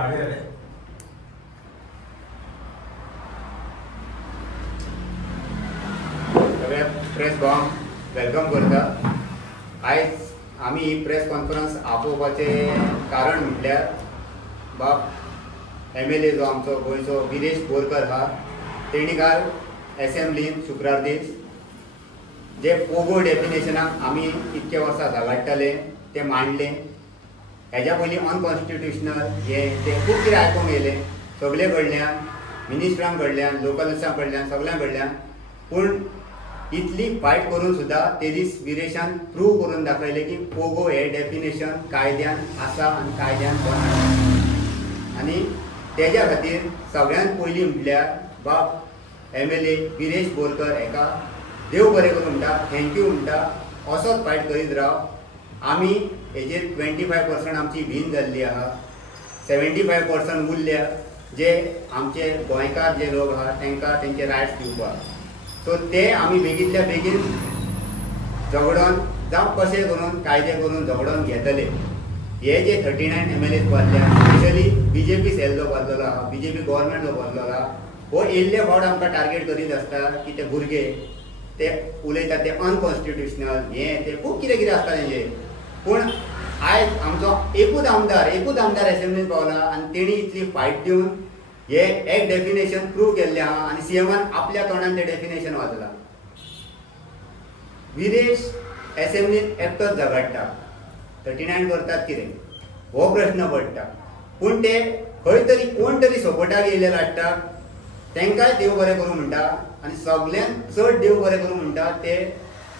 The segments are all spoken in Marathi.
सगळ्या प्रेस भावांक वेलकम करता। आयज आमी ही प्रेस कॉन्फरन्स आपोवपाचे कारण म्हटल्यार बाब MLA जो आमचो गोंयचो विरेश बोरकर आहा तेणी काल असेंब्लीन शुक्रार दीस जे पोगो डेफिनेशनाक आमी इतके वर्सां झगडटाले ते मांडले। हेज्या पयलीं अनकॉन्स्टिट्युशनल हे ते खूब कितें आयकूंक येयले सगळे कडल्यान, मिनिस्टरां कडल्यान, लोकल्सां कडल्यान, सगळ्यां कडल्यान। पूण इतली फायट करून सुद्दां ते दीस विरेशान प्रूव करून दाखयले की पोगो हे डेफिनेशन कायद्यान आसा आनी कायद्यान बंद। आनी तेज्या खातीर सगळ्यांत पयलीं म्हटल्यार बाब MLA विरेश बोरकर हेका देव बरें करूं म्हणटा, थँक्यू म्हणटा, असोच फायट करीत राव। आमी हेजेर 25% आमची वीन जाल्ली आहा, 75% उरल्या जे आमचे गोंयकार जे लोक आहा तांकां तेंचे रायट्स दिवपाक। सो ते आमी बेगींतल्या बेगीन झगडोन जावं कशें करून कायदे करून झगडोन घेतले। हे जे 39 MLAs बांदल्या, स्पेशली BJP सेल जो बांदलेलो आहा, BJP गव्हर्मेंट जो बांदलेलो आहा, हो येयल्ले फावट आमकां टार्गेट करीत आसता की ते भुरगे ते उलयतात ते अनकॉन्स्टिट्युशनल हे ते खूब कितें कितें आसता तेंचे। पूण आयज आमचो एकूच आमदार असेंब्लीन पावला आनी तेणी इतली फायट दिवन हे एक डेफिनेशन प्रूव केल्लें आहा आनी CMन आपल्या तोंडान तें डेफिनेशन वाचलां। विरेश असेंब्लीन एकटोच झगडटा, 39 करतात कितें हो प्रश्न पडटा। पूण ते खंय तरी कोण तरी सपोर्टाक येयले लागता, तांकांय देव बरें करूं म्हणटा आनी सगळ्यांत चड देव बरें करूं म्हणटा ते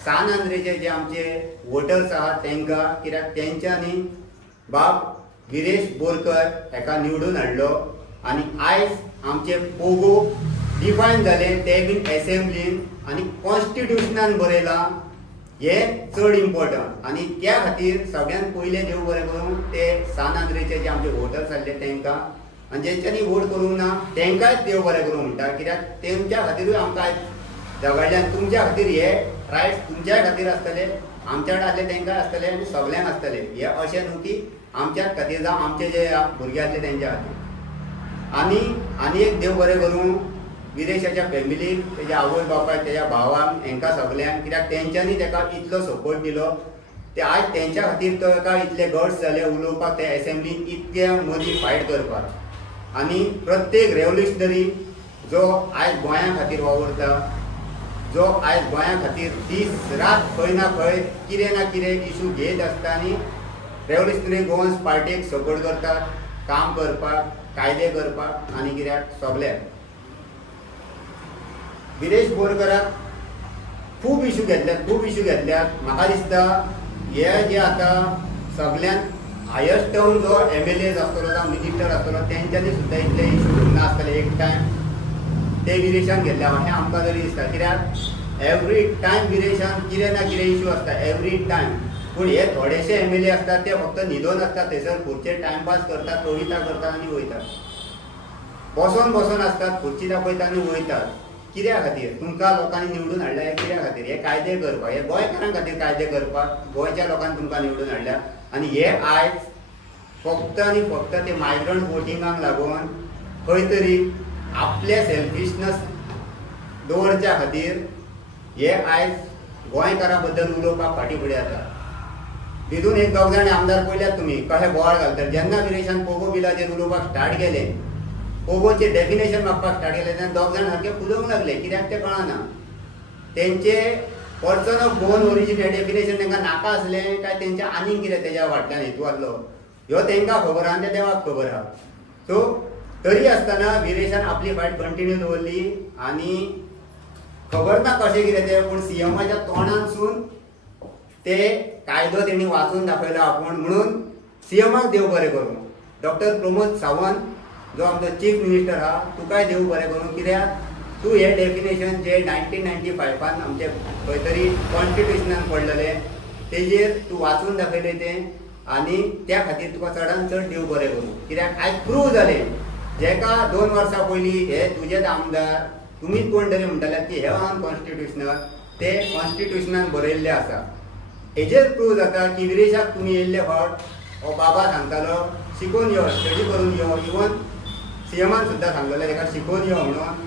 सान आंद्रेचे जे आमचे वोटर्स आहात तांकां, कित्याक तेंच्यांनी बाब विरेश बोरकर हेका निवडून हाडलो आनी आयज आमचे पोगो डिफायन जाले ते बीन असेंब्लीन आनी कॉन्स्टिट्युशनान बरयलां हे चड इम्पॉर्टंट। आनी त्या खातीर सगळ्यांत पयलें देव बरें करूं ते सान आंद्रेचे जे आमचे वोटर्स आसले तांकां, आनी जेंच्यांनी वोट करूंक ना तांकांच देव बरें करूं म्हणटा, कित्याक तेंच्या खातीरूय आमकां आयज झगडल्यान तुमच्या खातीर हे रायट्स तुमच्या खातीर आसतले, आमच्या कडेन आसले तांकांय आसतले आनी सगळ्यांक आसतले। हे अशें न्हू की आमच्याच खातीर जावं आमचे जे भुरगे आसले तेंच्या खातीर। आनी एक देव बरें करूं विरेशाच्या फॅमिलीक, तेज्या आवय बापायक, तेज्या भावांक, हेंकां सगळ्यांक, कित्याक तेंच्यांनी ताका इतलो सपोर्ट दिलो। ते आयज तेंच्या खातीर ताका इतले गट्स जाले उलोवपाक ते असेंब्लीन इतक्या मदीं फायट करपाक। आनी प्रत्येक रेव्होल्युशनरी जो आयज गोंया खातीर वावुरता, जो आयज गोंया खातीर दीस रात खंय ना खंय कितें ना कितें इशू घेत आसता आनी रेव्होल्युशनरी गोवन्स पार्टीक सपोर्ट करतात काम करपाक, कायदे करपाक आनी कित्याक सगळ्याक। विरेश बोरकराक खूब इशू घेतल्यात। म्हाका दिसता हे जे आतां सगळ्यांत हायस्ट टर्म जो MLAs आसतलो जावं मिनिस्टर आसतलो तेंच्यांनी सुद्दां इतले इशू नासतले एक टायम ते विरेशान घेतल्या अशें आमकां तरी दिसता। कित्याक एवरी टायम विरेशान कितें ना कितें इशू आसता एवरी टायम। पूण हे थोडेशे MLA आसतात ते फक्त न्हिदोन आसतात थंयसर खुर्चेर टायमपास करतात, कविता करतात आनी वयतात। बसून आसतात, खुर्ची दाखयतात आनी वयतात। कित्या खातीर तुमकां लोकांनी निवडून हाडल्या? हे कित्या खातीर? हे कायदे करपाक, हे गोंयकारां खातीर कायदे करपाक गोंयच्या लोकांनी तुमकां निवडून हाडल्या। आनी हे आयज फक्त आनी फक्त ते मायग्रंट वोटिंगाक लागून खंय तरी आपले सेल्फिशनस दवरच्या खातीर हे आयज गोंयकारां बद्दल उलोवपाक फाटीं फुडें जाता। तितून एक दोग जाण आमदार पळयल्यात तुमी कशें बोवाळ घालतात। जेन्ना विरेशान पोगो बिलाचेर उलोवपाक स्टार्ट केलें, पोगोचें डेफिनेशन मागपाक स्टार्ट केलें, तेन्ना दोग जाण सारके फुलोवंक लागले। कित्याक तें कळना तेंचे पर्सन ऑफ बोर्न ओरिजीन हे डेफिनेशन तांकां नाका आसलें काय तेंच्या आनीक कितें तेज्या फाटल्यान हेतू आसलो ह्यो तांकां खबर आहा आनी ते देवाक खबर आहा। सो तरी आसतना विरेशान आपली फायट कंटिन्यू दवरली आनी खबर ना कशें कितें तें, पूण CMच्या तोंडानसून ते कायदो तेणी वाचून दाखयलो आपूण। म्हणून CMक देव बरें करूं। डॉक्टर प्रमोद सावंत जो आमचो चीफ मिनिस्टर आहा तुकाय देव बरें करूं, कित्याक तूं हे डेफिनेशन जे 1995 आमचे खंय तरी कॉन्स्टिट्युशनान पडलेलें तेजेर तूं वाचून दाखयलें तें, आनी त्या खातीर तुका चडांत चड देव बरें करूं। कित्याक आयज प्रूव जालें जेका 2 वर्सां पयलीं हे तुजेच आमदार तुमीच कोण तरी म्हणटाले की हे अनकॉन्स्टिट्युशनल, ते कॉन्स्टिट्युशनान बरयल्ले आसा। हेजेर प्रूव जाता की विरेशाक तुमी येयल्ले फावट हो बाबा सांगतालो शिकून यो, स्टडी करून यो. इवन सीएमान सुद्दां सांगलेलें ताका शिकून यो म्हणून.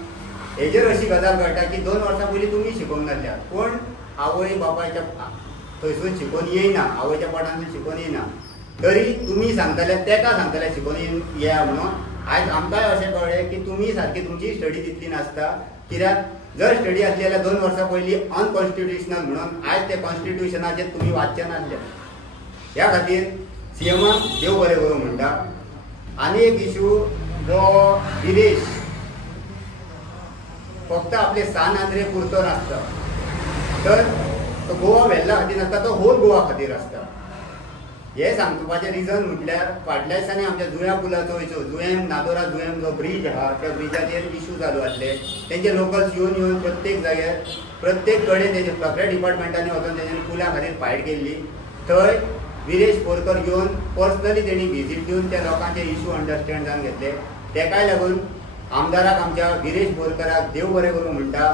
हेजेर अशी गजाल कळटा की 2 वर्सां पयलीं तुमी शिकोवंक नासल्यात, पूण आवय बापायच्या थंयसून शिकून येयना, आवयच्या पोटांतून शिकून येयना, तरी तुमी सांगताले तेका सांगताले शिकून येया म्हणून. आयज आमकांय अशें कळ्ळें की तुमी सारकी तुमची स्टडी तितली नासता. कित्याक जर स्टडी आसली जाल्यार 2 वर्सां पयलीं अनकॉन्स्टिट्युशनल म्हणून आयज ते कॉन्स्टिट्युशनाचेर तुमी वाचचे नासले. ह्या खातीर सीएमाक देव बरें करूं म्हणटा. आनी एक इशू जो विदेश फक्त आपले सान आंध्रे पुरतो नासता, तर तो गोवा व्हेल्ला खातीर नासता, तो होल गोवा खातीर आसता. हे सांगपाचें रिजन म्हटल्यार फाटल्या दिसांनी आमच्या जुंया पुलाचो जुंयेम नादोरा जुंयेम जो ब्रीज आहा त्या ब्रिजाचेर इशू चालू आसले. तेंचे लोकल्स येवन प्रत्येक जाग्यार प्रत्येक कडेन तेजे सगळ्या डिपार्टमेंटांनी वचून तेंच्यांनी पुला खातीर फायट केल्ली. थंय विरेश बोरकर येवन पर्सनली तेणी व्हिजीट दिवन त्या लोकांचे इशू अंडरस्टँड जावन घेतले. तेकाय लागून आमदाराक आमच्या विरेश बोरकराक देव बरें करूं म्हणटा.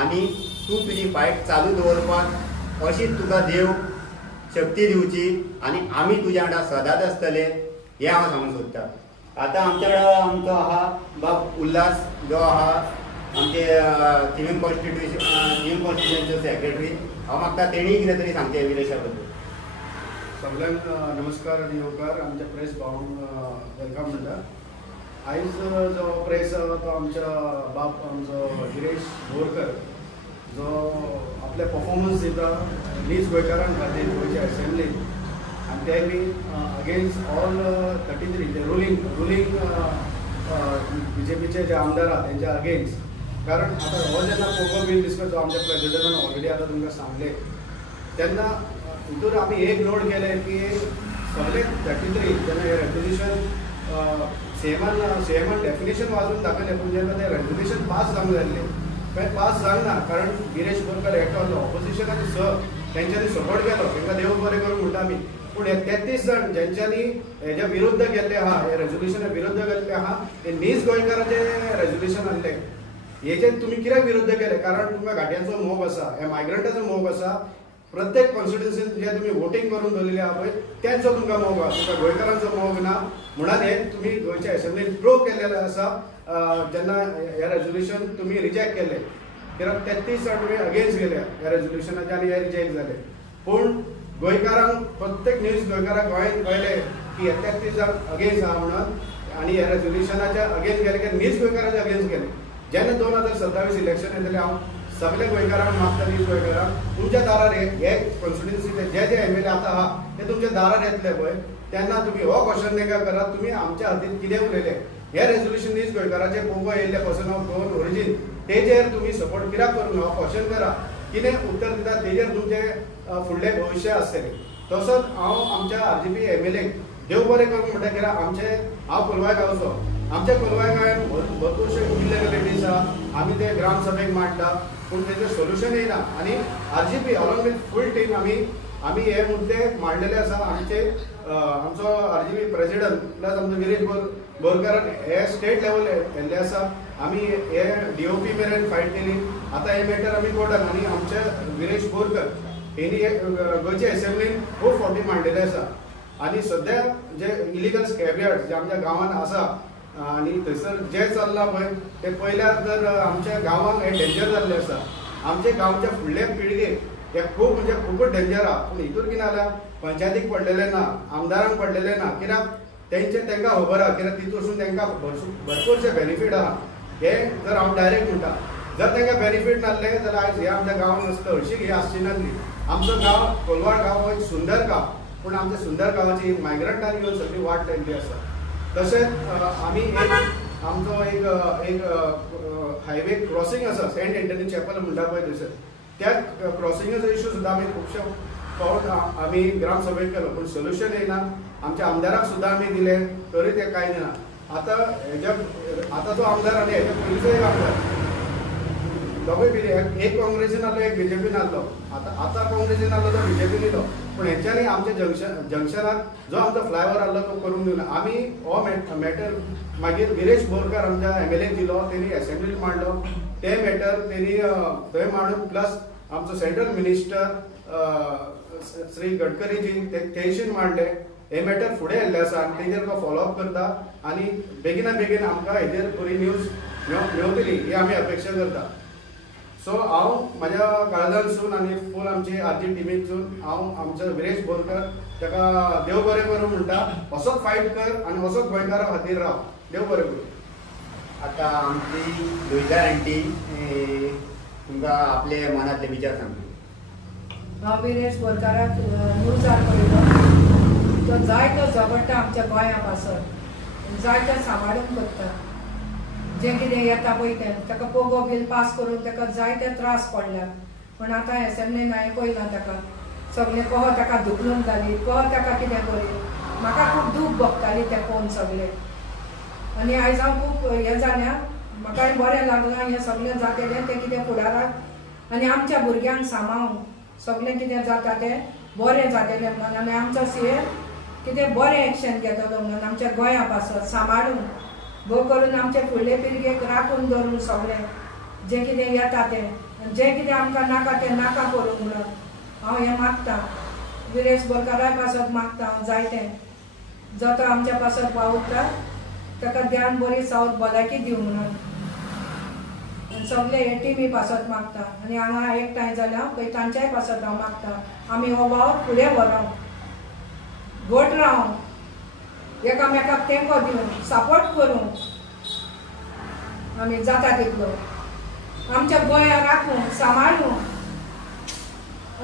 आनी तूं तुजी फायट चालू दवरपाक अशीच तुका देव शक्ती दिवची आनी आमी तुज्या वांगडा सदांच आसतले हें हांव सांगूंक सोदतां. आतां आमच्या वांगडा आमचो आहा बाब उल्हास जो आहा आमचे थिवीम कॉन्स्टिट्युएन्सीचो सेक्रेटरी. हांव मागता तेणी कितें तरी सांगचें विदेशा बद्दल. सगळ्यांक नमस्कार आनी येवकार. आमच्या प्रेस भावांक वेलकम म्हणटा. आयज जो प्रेस तो आमच्या बाप आमचो गिरेश बोरकर जो आपले परफॉर्मन्स दिता नीज गोंयकारां खातीर गोंयच्या एसेंब्लीन, आनी ते बी अगेन्स्ट ऑल 33 ते रुलींग बीजेपीचे जे आमदार आहा तेंच्या अगेन्स्ट. कारण आतां हो जेन्ना पोको बील डिस्कस आमच्या प्रेसिडेंटान ऑलरेडी आतां तुमकां सांगले तेन्ना हितून आमी एक नोट केले की सगळे 33 जेन्ना हे रेजोल्युशन सीएमान डेफिनेशन वाचून दाखयलें, पूण जेन्ना ते रेजोल्युशन पास जावंक जाल्लें पण पास जावना. कारण गिरेश बोरकर एकटो ऑपोजिशनाचे तेंच्यांनी सपोर्ट केलो, तांकां देव बरें करूं म्हणटा आमी. पूण हे 33 जण जेंच्यांनी हेज्या विरुद्ध गेल्ले आहा, हे रेजोल्युशना विरुद्ध गेल्ले आहा, हे नीज गोंयकारांचे रेजोल्युशन आहलें. हेजे तुमी कित्याक विरुद्ध केले? कारण तुमकां घाट्यांचो मोग आसा, हे मायग्रंटाचो मोग आसा. प्रत्येक कॉन्स्टिट्युएन्सीन जे तुमी वोटींग करून दवरलेले आहा पळय तेंचो तुमकां मोग आहा, तुमकां गोंयकारांचो मोग ना. म्हणून हे तुमी गोंयच्या एसेंब्लीन प्रूव केल्लेले आसा. जेन्ना हे रेजोल्युशन तुमी रिजेक्ट केले, कित्याक 33 जाण तुमी अगेन्स्ट गेले ह्या रेजोल्युशनाचे आनी हे रिजेक्ट जाले. पूण गोंयकारांक प्रत्येक न्यूज गोंयकारांक गोंयांत कळ्ळें की हे 33 जाण अगेन्स्ट आहा म्हणून, आनी हे रेजोल्युशनाच्या अगेन्स्ट गेले की न्यूज गोंयकारांच्या अगेन्स्ट गेले. जेन्ना 2027 इलेक्शन येतले हांव सगळे गोंयकारांक मागता न्यूज गोंयकारांक तुमच्या दारार हे कॉन्स्टिट्युएन्सीचे जे एमएलए आतां आहा ते तुमच्या दारार येतले पळय तेन्ना तुमी हो क्वेश्चन तांकां करात तुमी आमच्या हातीन कितें उलयले. हे रेजोल्युशन न्यूज गोंयकारांचे पोगो येयल्ले पर्सन ऑफ गोवन ओरिजीन तेजेर तुमी सपोर्ट कित्याक करूं हो क्वेश्चन करा. कितें उत्तर दिता तेजेर तुमचे फुडले भविश्य आसतलें. तसोच हांव आमच्या आरजीपी एमएलए देव बरें करूं म्हणटा. कित्याक हांव कोलवाय गांवचो, आमच्या कोलवाय गांवांत भरपूरशे इलिगलिटीज आहा, आमी ते ग्रामसभेक मांडटा पूण तेजें सोल्युशन येयना. आनी RGP along with full team आमी हे मुद्दे मांडलेले आसा. आमचो आरजीपी प्रेसिडेंट प्लस आमचो विरेश बोरकारान हे स्टेट लेवल व्हेल्ले आसा. आमी हे DOP मेरेन फायट केली. आतां हे मॅटर आमी कोर्टान आनी आमचे विरेश बोरकर हेणी गोंयच्या एसेंब्लीन खूब फावटी मांडलेले आसा. आनी सद्या जे इलिगल स्कॅबयार्ड जे आमच्या गांवांत आसा आनी थंयसर जे चल्लां पळय ते पयल्यार तर आमच्या गांवांक हे डेंजर जाल्लें आसा. आमच्या गांवच्या फुडले पिळगेक हे खूब म्हणजे खूबच डेंजर आहा. पूण हितूर कितें जाल्यार पंचायतीक पडलेले ना, आमदारांक पडलेले ना. कित्याक तांकां खबर आहा, कित्याक तितून तांकां भरपूरशे बेनिफीट आहा. हे जर हांव डायरेक्ट म्हणटा जर तांकां बेनिफीट नासले जाल्यार आयज हे आमच्या गांवांत हळशीक ही आसची नासली. आमचो गांव कोलवाड गांव हो एक सुंदर गांव, पूण आमच्या सुंदर गांवाची मायग्रंटांनी येवन सगळी वाट लायिल्ली आसा. तशेंच आमी आमचो एक हायवे क्रॉसींग आसा सेंट एंटनी चॅपल म्हणटा पळय थंयसर त्या क्रॉसिंगाचो इशू सुद्दां आमी खुबशे फावट आमी ग्रामसभेक केलो पूण सोल्युशन येयना. आमच्या आमदाराक सुद्दां आमी दिले तरी ते कांय ना. आतांचो आमदार आनी हेच्या पयलींचो एक आमदार दोगूय एक काँग्रेसीन आहलो एक बीजेपीन आहलो. आतां काँग्रेसीन आहलो तो बीजेपीन येयलो. पूण हेंच्यांनी आमच्या जंक्शनाक जो आमचो फ्लायओवर आहलो तो करूंक दिवना. आमी हो मॅटर मागीर विरेश बोरकार आमच्या एमएलएक दिलो, तेणी एसेंब्लीन मांडलो. ते मॅटर तेणी थंय मांडून प्लस आमचो सेंट्रल मिनिस्टर श्री गडकरीजी तेयशीन मांडले. हे मॅटर फुडें येल्ले आसा आनी तेजेर तो फॉलोअप करता आनी बेगिना बेगीन आमकां हेजेर बरी न्यूज मेळटली ही आमी अपेक्षा करता. सो हांव म्हाज्या काळजांतसून आनी फूल आमची आरजी टिमींतसून हांव आमच्या विरेश बोरकर ताका देव बरें करूं म्हणटा. असोच फायट कर आनी असोच गोंयकारा खातीर राव. देव बरें करूं. आता आमची लोयकार आंटी तुमकां आपले मनातले विचार सांगता. हांव विरेश बोरकाराक न्यूजार पळयलो. तो जायतो झगडटा आमच्या गोंया पासत, जायतो सांबाळून करता. जे कितें येता पळय ताका पोगो बील पास करून ताका जायते त्रास पडल्यात. पूण आतां एसेंब्लीन हांवें पळयलां ताका सगळें कहो ताका दुखलून घाली, कहो ताका कितें करी. म्हाका खूब दूख भोगताली तें पळोवन सगळें. आनी आयज हांव खूब हें जाल्या, म्हाका बरें लागलां हें सगळें जातलें तें कितें फुडाराक आनी आमच्या भुरग्यांक सांबाळून सगळें कितें जाता तें बरें जातलें म्हणून. आनी आमचो सीएम कितें बरें एक्शन घेतलो म्हणून आमच्या गोंया पासत सांबाळून भोव करून आमचे फुडले पिळगेक राखून धरून सगळें जें कितें येता तें जें कितें आमकां नाका तें नाका करूंक म्हणून हांव हें मागतां. विरेश बोरकारा पासत मागता हांव जायतें जो तो आमच्या पासत वावुरता ताका ध्यान बरी सावत भलायकी दिवं म्हणून. आनी सगळे हे टिमी पासत मागता. आनी हांगा एकठांय जाल्या पळय तांच्याय पासत हांव मागता आमी हो वावर फुडें व्हरों, घट रावूं, एकामेकाक तेंको दिवन सपोर्ट करूं. आमी जाता तितलो आमच्या गोंया राखूं सांबाळूं,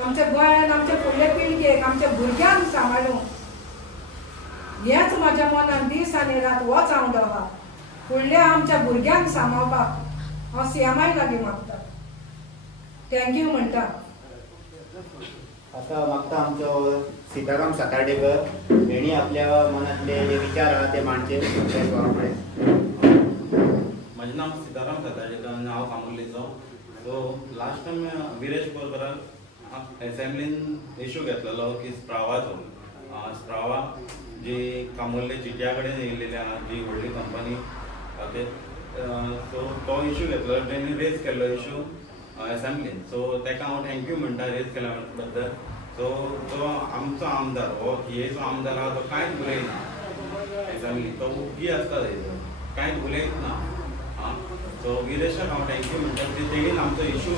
आमच्या गोंयान आमच्या फुडले पिळगेक आमच्या भुरग्यांक सांबाळूं. हेंच म्हाज्या मनान दीस आनी रात होच हांव आहा. फुडल्या आमच्या भुरग्यांक सांबाळपाक हांव सीएमाय लागीं मागता. थँक्यू म्हणटा. आता मागता आमचो सीताराम सातार्डेकर हेणी आपल्या मनातले जे विचार आहा ते मांडचे. म्हजें नांव सीताराम सातार्डेकर आनी हांव कामुर्लेचो. सो लास्ट टायम विरेश बोरकारान एसेंब्लीन इशू घेतलेलो की स्प्रावाचो. स्प्रावा जी कामुर्ले चिट्या कडेन येयलेली आहा जी व्हडली कंपनी सो तो इशू घेतलो तेणी रेज केल्लो इशू एसेंब्लीन. सो ताका हांव थँक्यू म्हणटा रेज केल्या बद्दल. सो तो आमचो आमदार हो थियेचो आमदार आहा तो कांयच उलयना एसेंब्लीन. तो उगी आसता थंयसर कांयच उलयत ना. सो विरेशाक हांव थँक्यू म्हणटा की तेणीन आमचो इशू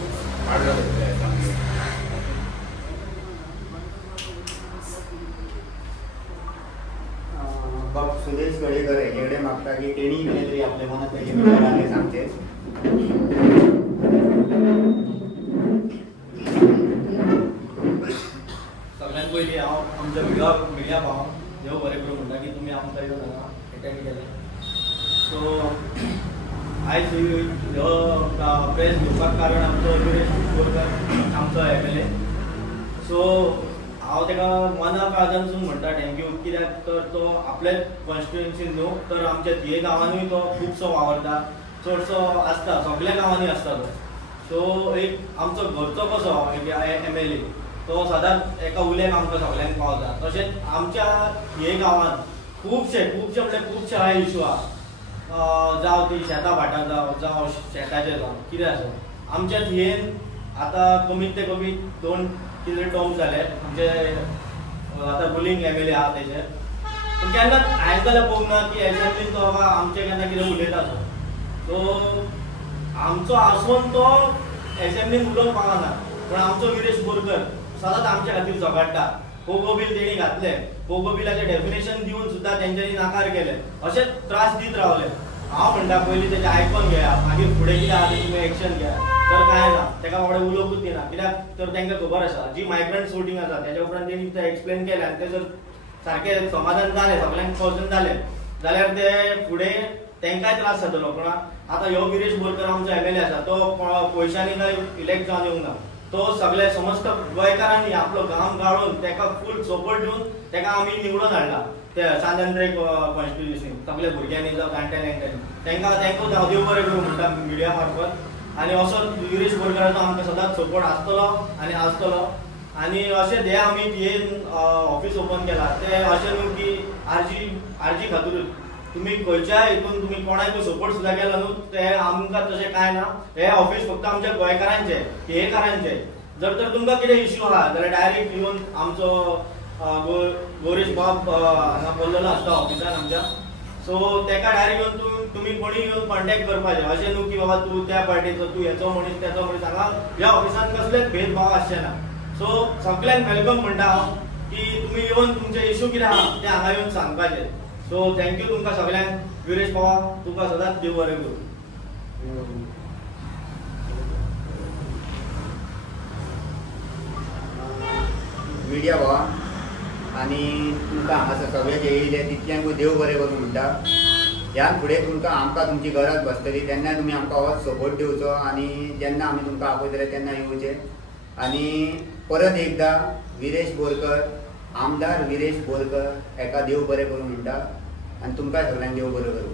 हाडलो एसेंब्लीन. बाब सुदेश गडेकर हेजे कडेन मागता की तेणी कितें तरी आपल्या मनातले जे विचार आहा ते सांगचे. सगळ्यात पयलीं हांव आमच्या मिडिया भाव देव बरें करूं म्हणटा की तुमी आमकां येवन हांगा एटेंड केलें. सो आयज ह्यो प्रेस घेवपाक कारण आमचो विरेश बोरकर आमचो MLA. सो हांव ताका मना काळजांतसून म्हणटा थँक्यू. कित्याक तर तो आपले कॉन्स्टिट्युएन्सीन न्हू तर आमच्या थिये गांवांनूय तो खुबसो वावरता, चडसो आसता, सगळ्या गांवांनी आसता तो. सो एक आमचो घरचो कसो MLA तो सदांच एका उल्याक आमकां सगळ्यांक पावता. तशेंच आमच्या हे गांवांत खुबशे म्हणजे खुबशे हा इशू आहा. जावं ती शेतां भाटां जावं शेताचे जावं कितें आसूं आमच्या थियेन आतां कमीत ते कमी 2 कितें टर्म्स जाले म्हणजे आतां रुलींग MLA आहा तेजे. पूण केन्ना हांवें जाल्यार पळोवंक ना की एसेंब्लीन तो आमचे केन्ना कितें उलयता तो. सो आमचो आसोन तो एसेंब्लीन उलोवंक पावना. पूण आमचो विरेश बोरकर सदांच आमच्या खातीर झगडटा. पोगो बील तेणी घातले, पोगो बिलाचें डेफिनेशन दिवन सुद्दां तेंच्यांनी नाकार केले. अशेंच त्रास दीत रावले. हांव म्हणटा पयलीं तेजें आयकून घेया मागीर फुडें कितें आहा तें तुमी एक्शन घेया. तर कांय ना ताका बाबडे उलोवंकूच दिना. कित्याक तर तांकां खबर आसा जी मायग्रंट्स वोटींग आसा तेच्या उपरांत तेणी तें एक्सप्लेन केलें आनी तें जर सारकें समाधान जालें सगळ्यांक पसंत जालें जाल्यार ते फुडें तांकांय त्रास जातलो. पूण आतां ह्यो विरेश बोरकर आमचो MLA आसा तो पयशांनी काय इलेक्ट जावन येवंक ना. तो सगळे समस्त गोंयकारांनी आपलो घाम गाळून ताका फूल सपोर्ट दिवन ताका आमी निवडून हाडला ते सांदेंद्रे कॉन्स्टिट्युएन्सीन. सगळे भुरग्यांनी जावं जाणट्यांनी तांकां हांव देव बरें करूं म्हणटा मिडिया मार्फत. आनी असो विरेश बोरकाराचो आमकां सदांच सपोर्ट आसतलो आनी आसतलो. आनी अशें ध्येय आमी थियेन ऑफीस ओपन केला ते अशें न्हू की आरजी खातीरूच. तुम्ही खंयच्या हितून तुम्ही कोणाक सपोर्ट सुद्दां केला न्हू ते आमकां तशें कांय ना. हे ऑफीस फक्त आमच्या गोंयकारांचें थियेकारांचें. जर तर तुमकां कितें इश्यू आहा जाल्यार डायरेक्ट येवन आमचो गौरीश बाब हांगा बोललेलो आसता ऑफिसान आमच्या. सो तेका डायरेक्ट येवन तुम्ही कोणी येवन कॉन्टॅक्ट करपाचें. अशें न्हू की बाबा तूं त्या पार्टीचो, तूं हेचो मनीस त्याचो मनीस. हांगा ह्या ऑफिसान कसलेच भेदभाव आसचे ना. सो सगळ्यांक वेलकम म्हणटा हांव की तुमी येवन तुमचे इशू कितें आहा ते हांगा येवन सांगपाचें. सो थँक्यू तुमकां सगळ्यांक. विरेश बाबा तुका सदांच देव बरें करूं. मिडिया भावा आनी तुमकां हांगासर सगळे जे येयले तितल्यांकूय देव बरें करूं म्हणटा. ह्या फुडें तुमकां आमकां तुमची गरज भासतली तेन्ना तुमी आमकां होच सपोर्ट दिवचो आनी जेन्ना आमी तुमकां आपयतले तेन्ना येवचें. आनी परत एकदां विरेश बोरकर, आमदार विरेश बोरकर हेका देव बरें करूं म्हणटा आनी तुमकांय सगळ्यांक देव बरें करूं.